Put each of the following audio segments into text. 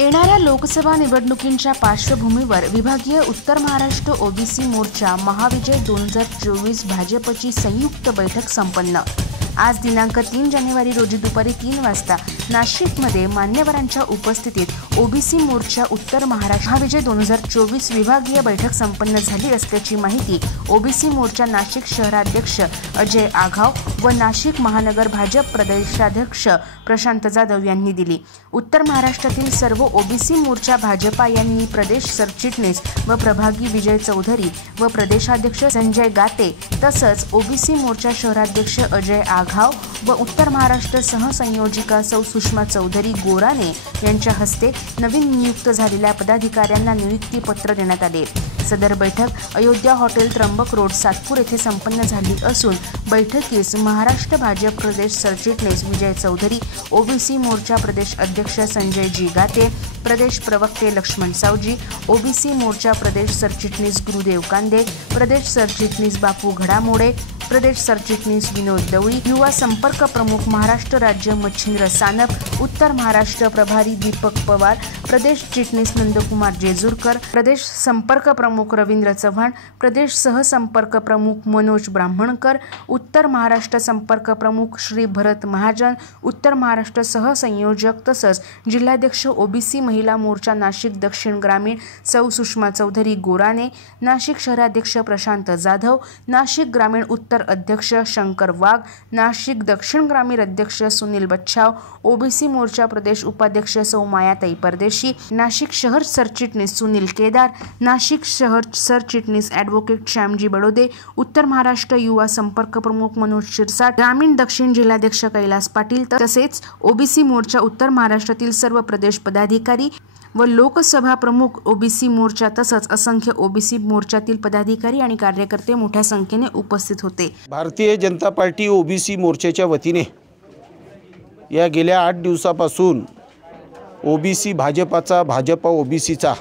येणाऱ्या लोकसभा निवडणुकींच्या पार्श्वभूमीवर विभागीय उत्तर महाराष्ट्र ओबीसी मोर्चा महाविजय 2024 भाजपची संयुक्त बैठक संपन्न। आज दिनांक 3 जानेवारी रोजी दुपारी 3 वाजता नाशिकमध्ये मान्यवरांच्या उपस्थितीत ओबीसी मोर्चा उत्तर महाराष्ट्र महाविजय 2024 विभागीय बैठक संपन्न झाली असल्याची माहिती ओबीसी मोर्चा नाशिक शहराध्यक्ष अजय आघाव व नाशिक महानगर भाजप प्रदेशाध्यक्ष प्रशांत जाधव यांनी दिली। उत्तर महाराष्ट्रातील सर्व ओबीसी मोर्चा भाजपा यांनी प्रदेश सरचिटणीस व प्रभागी विजय चौधरी व प्रदेशाध्यक्ष संजय गाते तसंच ओबीसी मोर्चा शहराध्यक्ष अजय आघाव व उत्तर महाराष्ट्र सहसंयोजिका सौ सुषमा चौधरी गोराने यांच्या हस्ते नवीन नियुक्त झालेल्या पदाधिकाऱ्यांना नियुक्तीपत्र देण्यात आले। सदर बैठक अयोध्या हॉटेल त्र्यंबक रोड सातपूर येथे संपन्न झाली असून बैठकीस महाराष्ट्र भाजप प्रदेश सरचिटणीस विजय चौधरी, ओबीसी मोर्चा प्रदेश अध्यक्ष संजय जी गाते, प्रदेश प्रवक्ते लक्ष्मण सावजी, ओबीसी मोर्चा प्रदेश सरचिटणीस गुरुदेव कांदे, प्रदेश सरचिटणीस बापू घडामोडे, प्रदेश सरचिटणीस विनोद दवळी, युवा संपर्क प्रमुख महाराष्ट्र राज्य मच्छिंद्र सानप, उत्तर महाराष्ट्र प्रभारी दीपक पवार, प्रदेश चिटणीस नंदकुमार जेजुरकर, प्रदेश संपर्क प्रमुख रवींद्र चव्हाण, प्रदेश सहसंपर्क प्रमुख मनोज ब्राह्मणकर, उत्तर महाराष्ट्र संपर्क प्रमुख श्री भरत महाजन, उत्तर महाराष्ट्र सहसंयोजक तसंच जिल्हाध्यक्ष ओबीसी महिला मोर्चा नाशिक दक्षिण ग्रामीण सौ सुषमा चौधरी गोराने, नाशिक शहराध्यक्ष प्रशांत जाधव, नाशिक ग्रामीण उत्तर अध्यक्ष शंकर वाघ, नाशिक दक्षिण ग्रामीण अध्यक्ष सुनील बच्छाव, ओबीसी मोर्चा प्रदेश उपाध्यक्ष सौ मायाताई परदेशी, नाशिक शहर सरचिटणीस सुनील केदार, नाशिक शहर सरचिटणीस ॲडव्होकेट श्यामजी बडोदे, उत्तर महाराष्ट्र युवा संपर्क प्रमुख मनोज शिरसाट, ग्रामीण दक्षिण जिल्हाध्यक्ष कैलास पाटील तसेच ओबीसी मोर्चा उत्तर महाराष्ट्रातील सर्व प्रदेश पदाधिकारी व लोकसभा प्रमुख ओबीसी मोर्चा तसंच असंख्य ओबीसी मोर्चातील पदाधिकारी आणि कार्यकर्ते मोठ्या संख्येने उपस्थित होते। भारतीय जनता पार्टी ओबीसी मोर्चाच्या वतीने या गेल्या 8 दिवसापासून ओबीसी भाजपाचा, भाजपा ओबीसीचा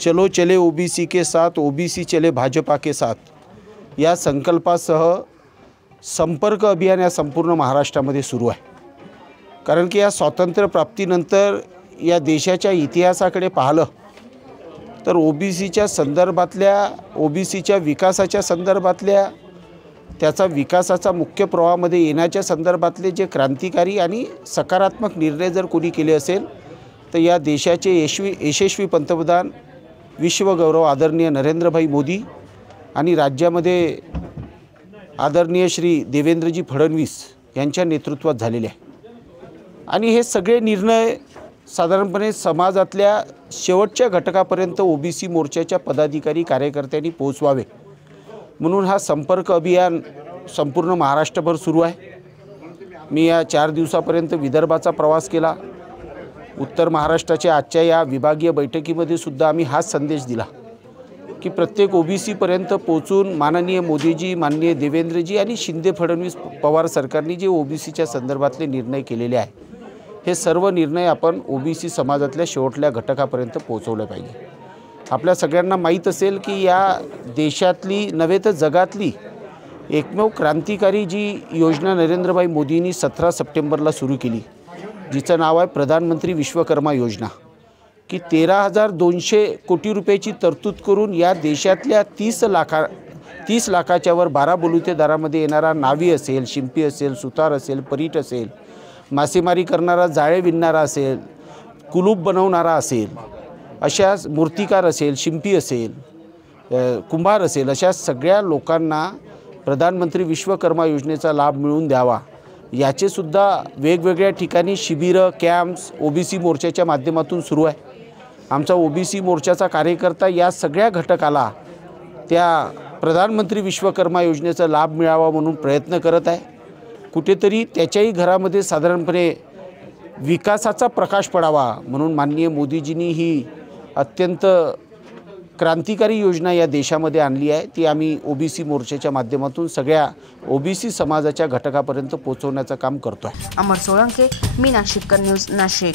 चलो चले ओबीसी के साथ, ओबीसी चले भाजपा के साथ या संकल्पासह संपर्क अभियान या संपूर्ण महाराष्ट्रामध्ये सुरू आहे। कारण की या स्वातंत्र्य प्राप्तीनंतर या देशाच्या इतिहासाकडे पाहिलं तर ओबीसीच्या संदर्भातल्या, ओबीसीच्या विकासाच्या संदर्भातल्या, त्याचा विकासाचा मुख्य प्रवाहामध्ये येण्याच्या संदर्भातले जे क्रांतिकारी आणि सकारात्मक निर्णय जर कोणी केले असेल तर या देशाचे यशस्वी पंतप्रधान विश्वगौरव आदरणीय नरेंद्रभाई मोदी आणि राज्यामध्ये आदरणीय श्री देवेंद्रजी फडणवीस यांच्या नेतृत्वात झालेले आहे। आणि हे सगळे निर्णय साधारणपणे समाजातल्या शेवटच्या घटकापर्यंत ओबीसी मोर्चाच्या पदाधिकारी कार्यकर्त्यांनी पोहोचवावे म्हणून हा संपर्क अभियान संपूर्ण महाराष्ट्रभर सुरू आहे। मी या 4 दिवसापर्यंत विदर्भाचा प्रवास केला। उत्तर महाराष्ट्राच्या आजच्या या विभागीय बैठकीमध्ये सुद्धा आम्ही हाच संदेश दिला की प्रत्येक ओबीसीपर्यंत पोहोचून माननीय मोदीजी, माननीय देवेंद्रजी आणि शिंदे फडणवीस पवार सरकारने जे ओबीसीच्या संदर्भातले निर्णय केलेले आहे हे सर्व निर्णय आपण ओबीसी समाजातल्या शेवटल्या घटकापर्यंत पोहोचवले पाहिजे। आपल्या सगळ्यांना माहीत असेल की या देशातली नव्हे तर जगातली एकमेव क्रांतिकारी जी योजना नरेंद्रभाई मोदींनी 17 सप्टेंबरला सुरू केली, जिचं नाव आहे प्रधानमंत्री विश्वकर्मा योजना, की 13,200 कोटी रुपयाची तरतूद करून या देशातल्या 30 लाखाच्यावर 12 बलुतेदारामध्ये येणारा नावी असेल, शिंपी असेल, सुतार असेल, परीट असेल, मासेमारी करणारा, जाळे विणणारा असेल, कुलूप बनवणारा असेल, अशा मूर्तिकार असेल, शिंपी असेल, कुंभार असेल, अशा सगळ्या लोकांना प्रधानमंत्री विश्वकर्मा योजनेचा लाभ मिळवून द्यावा याचे सुद्धा वेगवेगळ्या ठिकाणी शिबिरं, कॅम्प्स ओबीसी मोर्चाच्या माध्यमातून सुरू आहे। आमचा ओबीसी मोर्चाचा कार्यकर्ता या सगळ्या घटकाला त्या प्रधानमंत्री विश्वकर्मा योजनेचा लाभ मिळावा म्हणून प्रयत्न करत आहे। कुठेतरी त्याच्याही घरामध्ये साधारणपणे विकासाचा प्रकाश पडावा म्हणून माननीय मोदीजींनी ही अत्यंत क्रांतिकारी योजना या देशामध्ये आणली आहे। ती आम्ही ओबीसी मोर्चाच्या माध्यमातून सगळ्या ओबीसी समाजाच्या घटकापर्यंत पोहोचवण्याचं काम करतो आहे। अमर सोळंके, मी नाशिककर न्यूज, नाशिक।